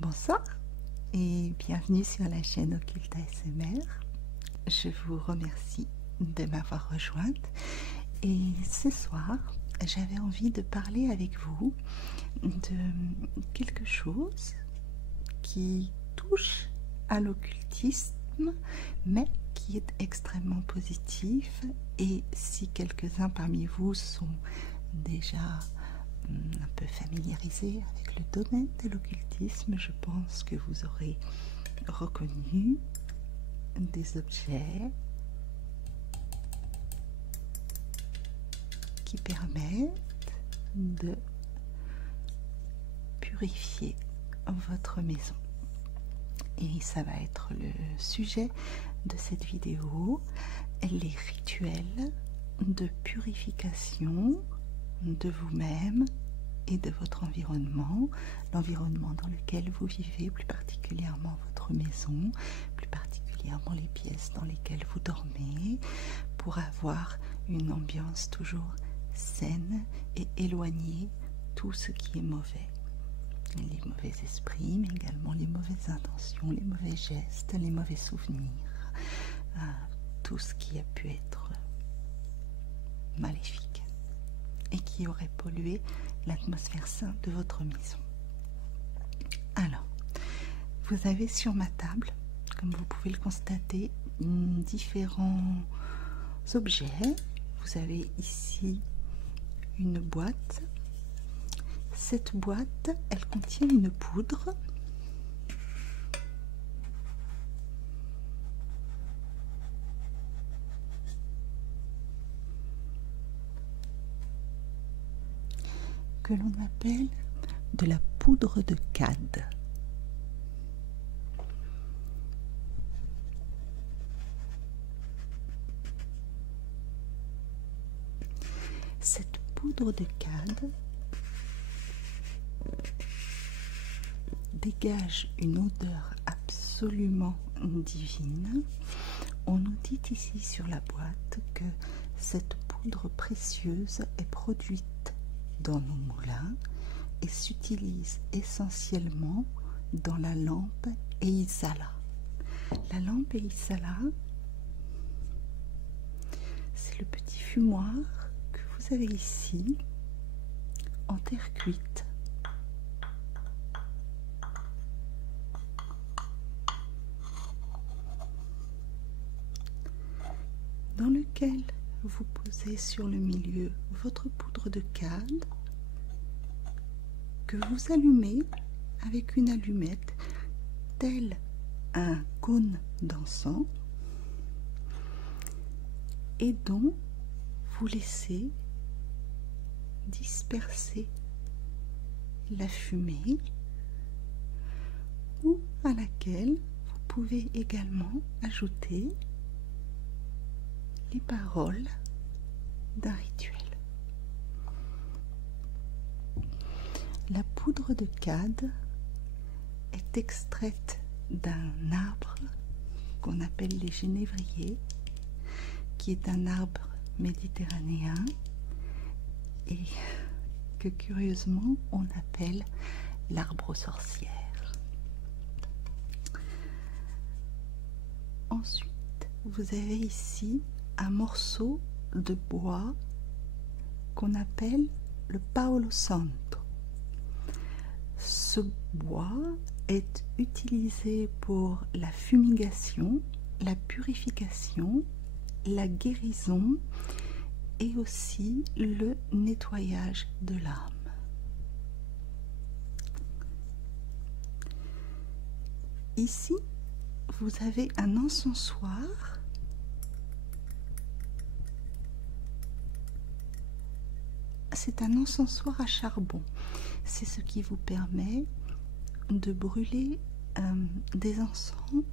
Bonsoir et bienvenue sur la chaîne Occulte ASMR. Je vous remercie de m'avoir rejointe et ce soir j'avais envie de parler avec vous de quelque chose qui touche à l'occultisme mais qui est extrêmement positif, et si quelques-uns parmi vous sont déjà un peu familiarisés avec le domaine de l'occultisme, je pense que vous aurez reconnu des objets qui permettent de purifier votre maison. Et ça va être le sujet de cette vidéo, les rituels de purification de vous-même et de votre environnement, l'environnement dans lequel vous vivez, plus particulièrement votre maison, plus particulièrement les pièces dans lesquelles vous dormez, pour avoir une ambiance toujours saine et éloigner tout ce qui est mauvais. Les mauvais esprits, mais également les mauvaises intentions, les mauvais gestes, les mauvais souvenirs, tout ce qui a pu être maléfique et qui aurait pollué l'atmosphère saine de votre maison. Alors, vous avez sur ma table, comme vous pouvez le constater, différents objets. Vous avez ici une boîte. Cette boîte, elle contient une poudre que l'on appelle de la poudre de cade. Cette poudre de cade dégage une odeur absolument divine. On nous dit ici sur la boîte que cette poudre précieuse est produite dans nos moulins et s'utilise essentiellement dans la lampe Eisala. La lampe Eisala, c'est le petit fumoir que vous avez ici en terre cuite. Dans lequel vous posez sur le milieu votre poudre de cade que vous allumez avec une allumette tel un cône d'encens et dont vous laissez disperser la fumée, ou à laquelle vous pouvez également ajouter les paroles d'un rituel. La poudre de cade est extraite d'un arbre qu'on appelle les genévriers, qui est un arbre méditerranéen et que curieusement on appelle l'arbre aux sorcières. Ensuite, vous avez ici un morceau de bois qu'on appelle le Paolo Santo. Ce bois est utilisé pour la fumigation, la purification, la guérison et aussi le nettoyage de l'âme. Ici, vous avez un encensoir c'est un encensoir à charbon. C'est ce qui vous permet de brûler des encens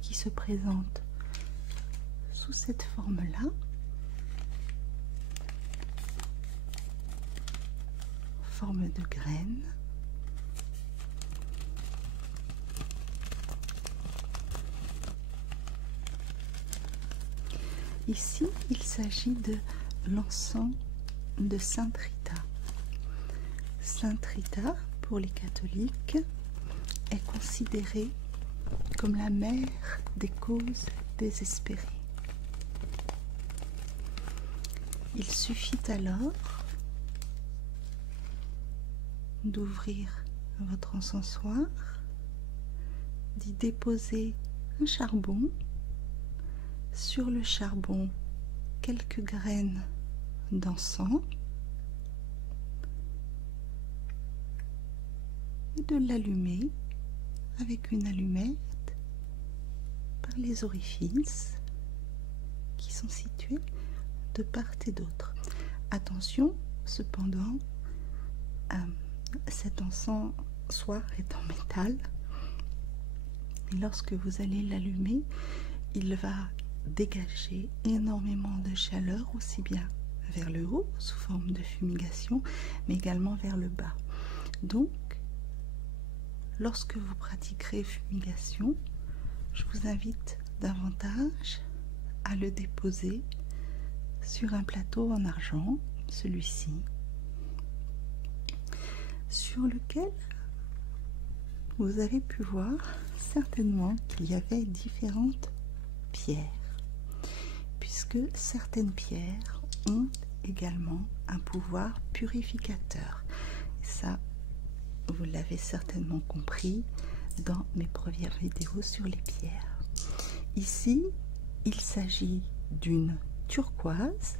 qui se présentent sous cette forme-là, forme de graine. Ici, il s'agit de l'encens de Sainte Rita. Sainte Rita, pour les catholiques, est considérée comme la mère des causes désespérées. Il suffit alors d'ouvrir votre encensoir, d'y déposer un charbon, sur le charbon quelques graines d'encens et de l'allumer avec une allumette par les orifices qui sont situés de part et d'autre. Attention, cependant, cet encensoir est en métal et lorsque vous allez l'allumer, il va dégager énormément de chaleur, aussi bien vers le haut sous forme de fumigation, mais également vers le bas. Donc, lorsque vous pratiquerez fumigation, je vous invite davantage à le déposer sur un plateau en argent, celui-ci, sur lequel vous avez pu voir certainement qu'il y avait différentes pierres, puisque certaines pierres ont également un pouvoir purificateur. Et ça, vous l'avez certainement compris dans mes premières vidéos sur les pierres. Ici, il s'agit d'une turquoise,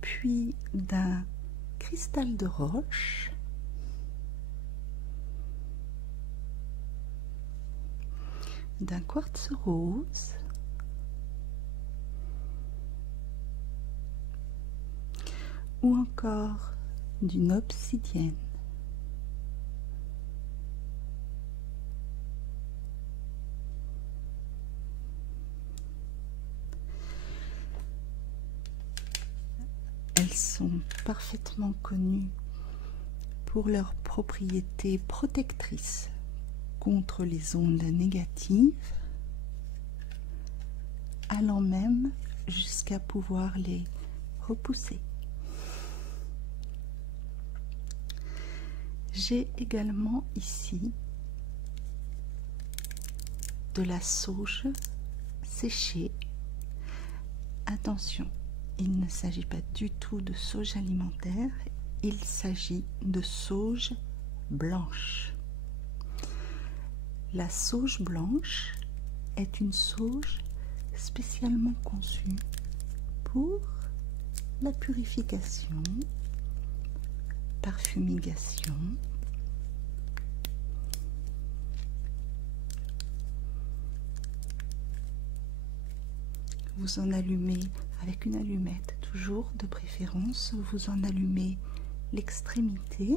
puis d'un cristal de roche, d'un quartz rose, ou encore d'une obsidienne. Elles sont parfaitement connues pour leurs propriétés protectrices contre les ondes négatives, allant même jusqu'à pouvoir les repousser. J'ai également ici de la sauge séchée. Attention, il ne s'agit pas du tout de sauge alimentaire, il s'agit de sauge blanche. La sauge blanche est une sauge spécialement conçue pour la purification par fumigation, vous en allumez avec une allumette, toujours de préférence, vous en allumez l'extrémité,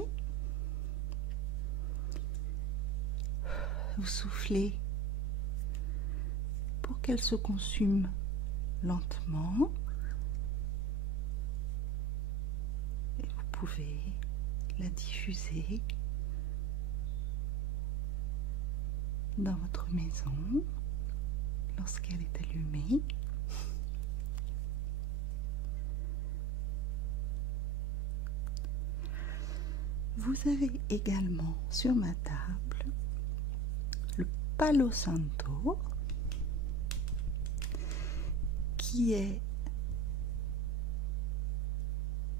vous soufflez pour qu'elle se consume lentement et vous pouvez la diffuser dans votre maison lorsqu'elle est allumée. Vous avez également sur ma table le Palo Santo, qui est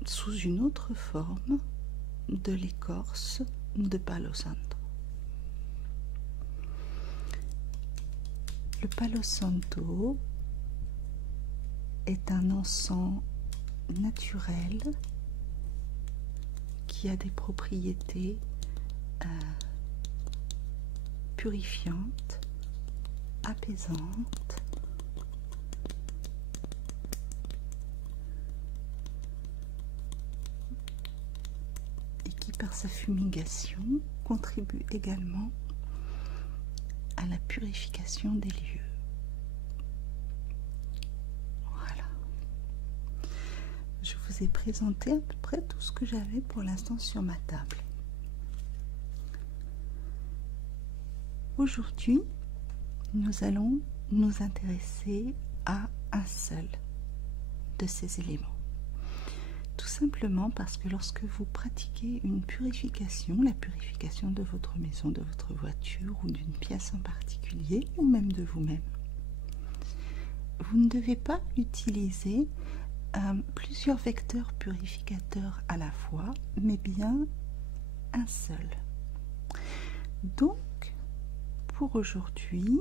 sous une autre forme de l'écorce de Palo Santo. Le Palo Santo est un encens naturel qui a des propriétés purifiantes, apaisantes, et qui par sa fumigation contribue également à la purification des lieux. Je vous ai présenté à peu près tout ce que j'avais pour l'instant sur ma table. Aujourd'hui, nous allons nous intéresser à un seul de ces éléments. Tout simplement parce que lorsque vous pratiquez une purification, la purification de votre maison, de votre voiture ou d'une pièce en particulier, ou même de vous-même, vous ne devez pas utiliser plusieurs vecteurs purificateurs à la fois, mais bien un seul. Donc, pour aujourd'hui,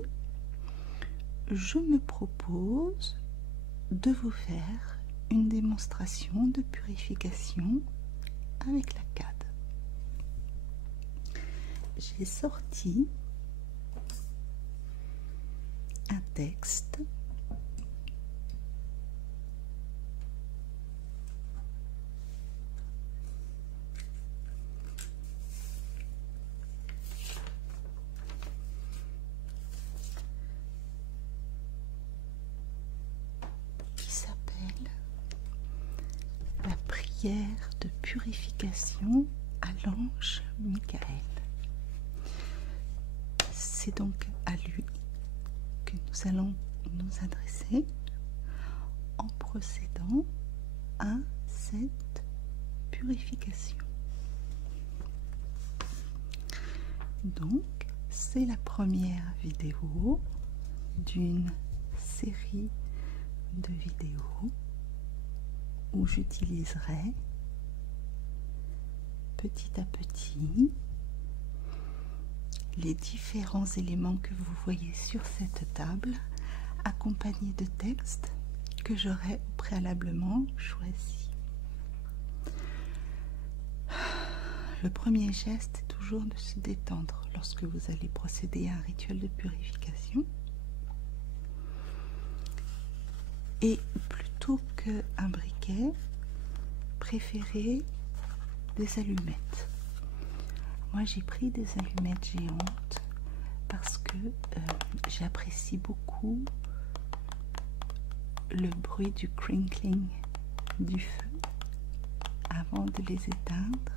je me propose de vous faire une démonstration de purification avec la CAD. J'ai sorti un texte de purification à l'ange Michael. C'est donc à lui que nous allons nous adresser en procédant à cette purification. Donc, c'est la première vidéo d'une série de vidéos où j'utiliserai petit à petit les différents éléments que vous voyez sur cette table, accompagnés de textes que j'aurai préalablement choisis. Le premier geste est toujours de se détendre lorsque vous allez procéder à un rituel de purification. Et plutôt qu'un briquet, préférez des allumettes. Moi, j'ai pris des allumettes géantes parce que j'apprécie beaucoup le bruit du crinkling du feu avant de les éteindre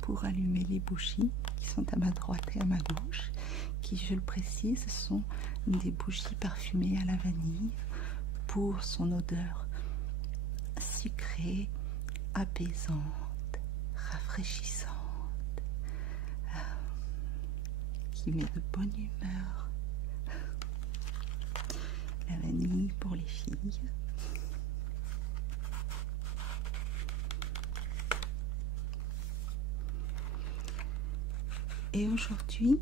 pour allumer les bougies qui sont à ma droite et à ma gauche, qui, je le précise, sont des bougies parfumées à la vanille pour son odeur sucrée, apaisante, rafraîchissante, qui met de bonne humeur. La vanille pour les filles. Et aujourd'hui,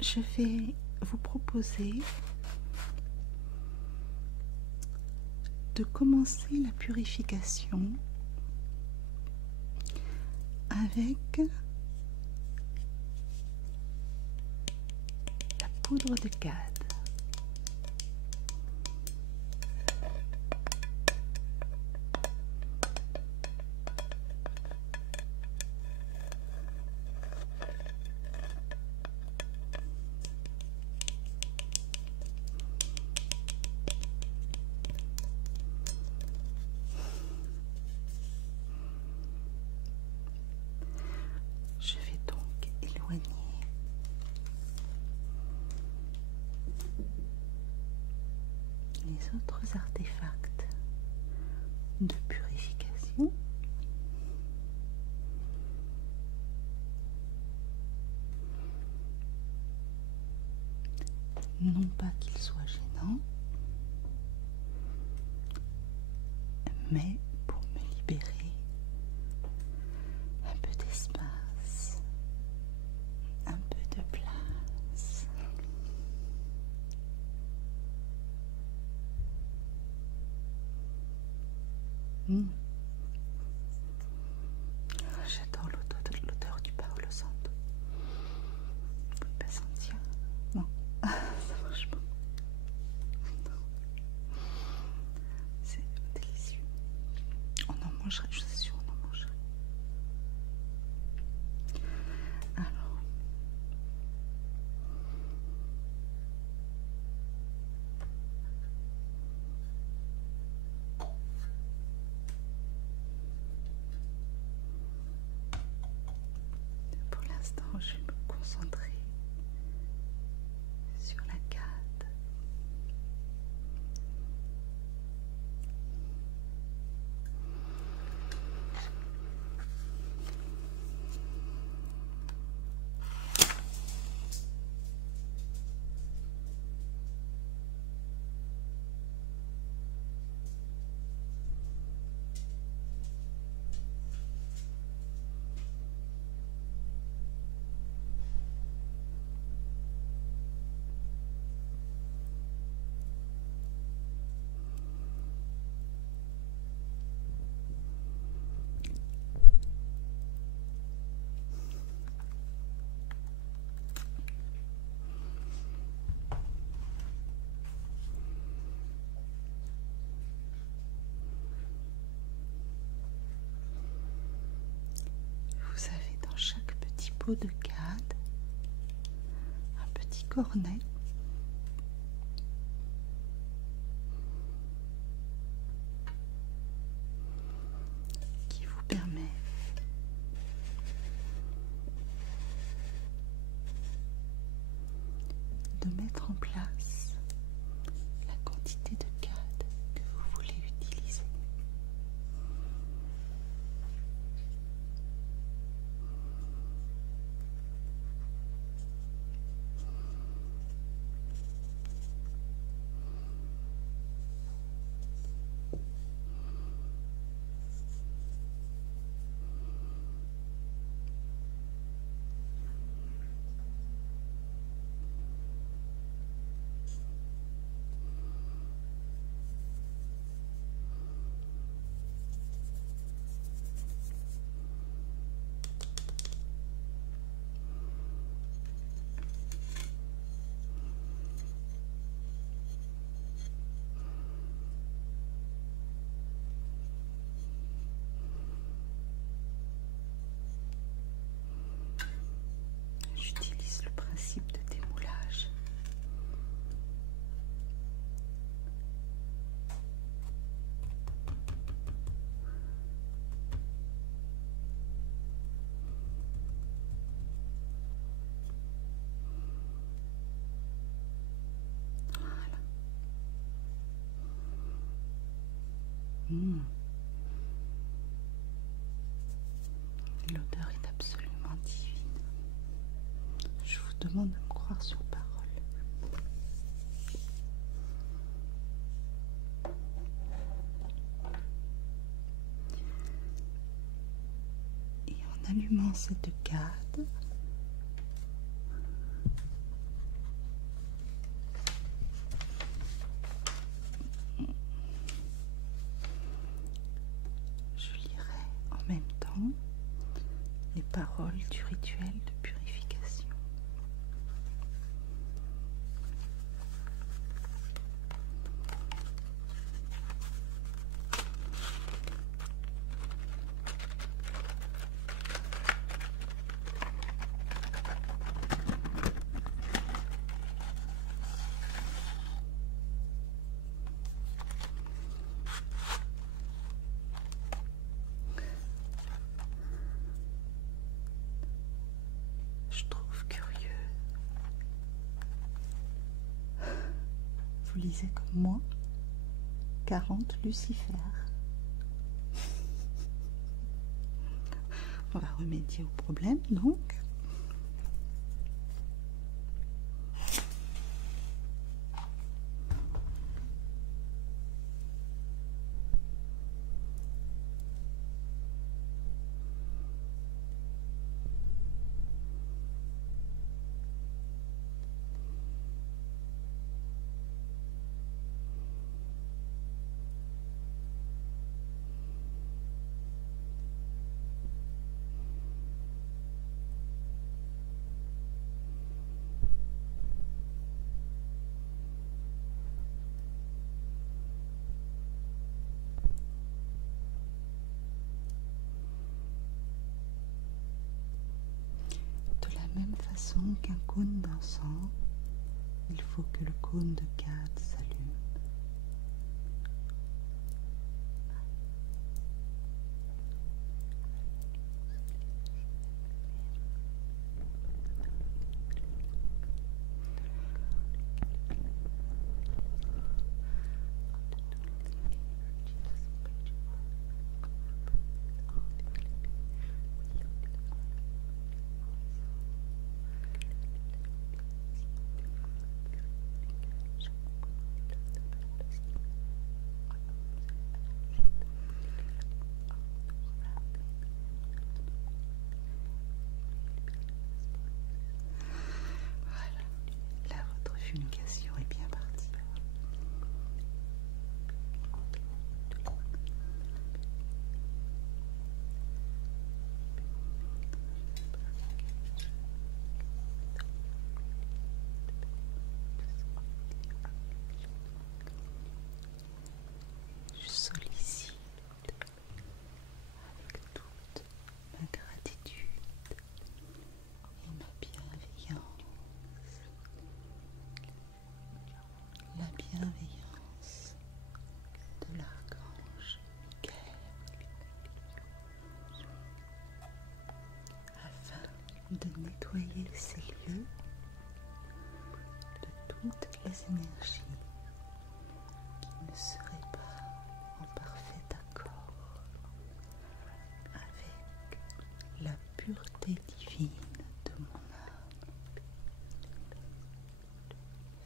je vais vous proposer de commencer la purification avec la poudre de cade. Je vais donc éloigner les autres artefacts de purification. Non pas qu'ils soient gênants, mais pour me libérer un peu d'espace, un peu de place. J'adore l'odeur du Palo Santo. Vous pouvez pas sentir? Non, ça marche pas. Non. C'est délicieux. On en mangerait, je suis sûre, on en mangerait. Alors, pour l'instant, je vais me concentrer pot de cade, un petit cornet, qui vous permet de mettre en place la quantité de cade que vous voulez utiliser. J'utilise le principe de démoulage. Voilà. L'odeur est absolument divine. Je vous demande de me croire sur parole. Et en allumant cette cade, je lirai en même temps les paroles du rituel de purification. Je trouve curieux. Vous lisez comme moi 40 Lucifer. On va remédier au problème donc. Même façon qu'un cône d'encens, il faut que le cône de cade s'allume. Communication est bien partie. Je sollicite avec toute ma gratitude nettoyer ces lieux de toutes les énergies qui ne seraient pas en parfait accord avec la pureté divine de mon âme.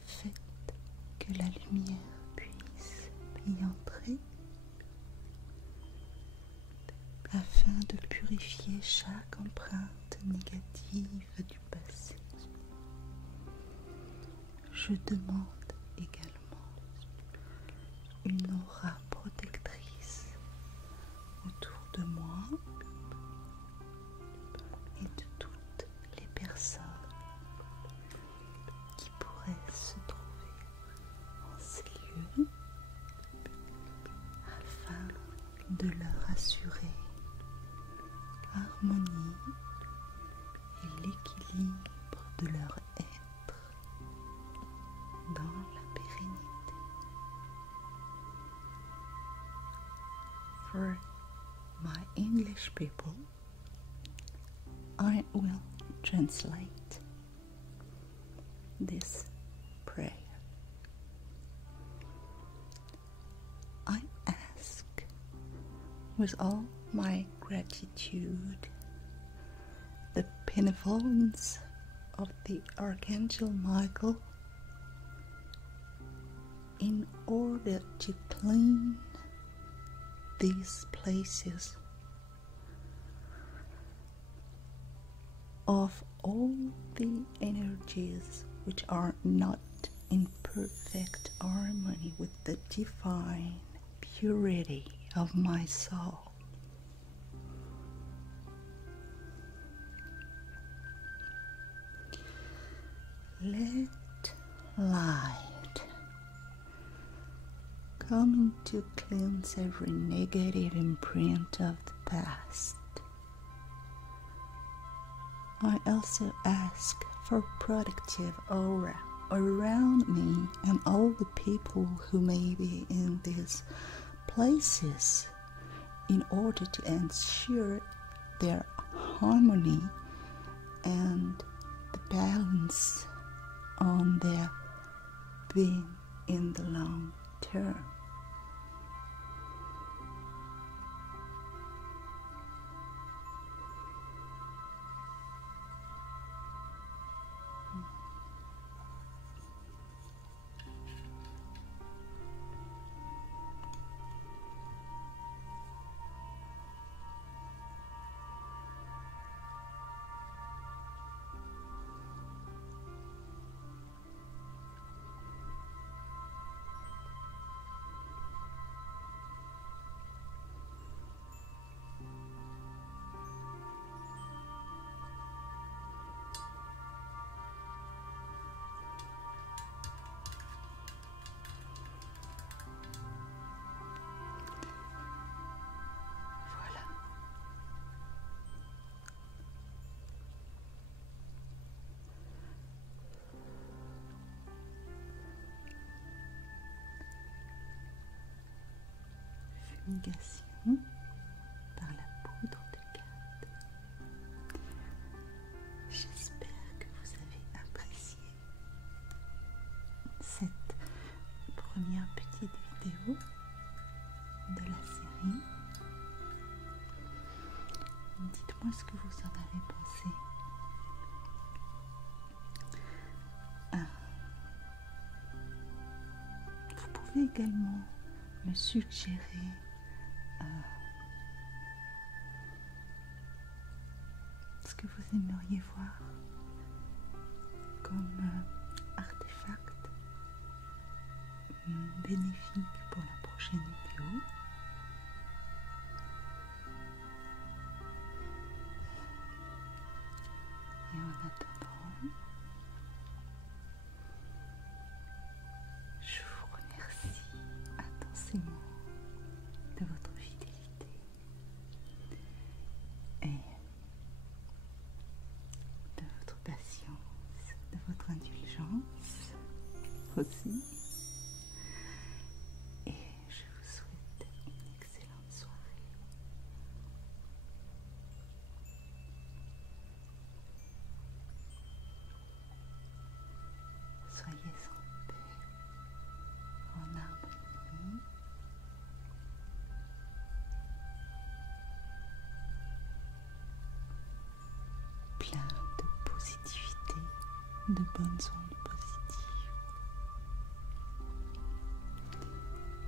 Faites que la lumière puisse y entrer afin de purifier chaque empreinte négative du passé. Je demande également une aura protectrice autour de moi et de toutes les personnes qui pourraient se trouver en ces lieux afin de leur assurer l'harmonie et l'équilibre de leur être dans la pérennité. For my English people, I will translate this prayer. I ask with all my gratitude the benevolence of the Archangel Michael in order to clean these places of all the energies which are not in perfect harmony with the divine purity of my soul. Let light come to cleanse every negative imprint of the past. I also ask for protective aura around me and all the people who may be in these places in order to ensure their harmony and the balance on their being in the long term. Fumigation par la poudre de Cade. J'espère que vous avez apprécié cette première petite vidéo de la série. Dites-moi ce que vous en avez pensé. Vous pouvez également me suggérer ce que vous aimeriez voir comme artefact bénéfique pour la prochaine vidéo. Et en attendant, je vous remercie intensément de votre fidélité et de votre patience, de votre indulgence aussi. de bonnes ondes positives.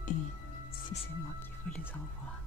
Et si c'est moi qui vous les envoie,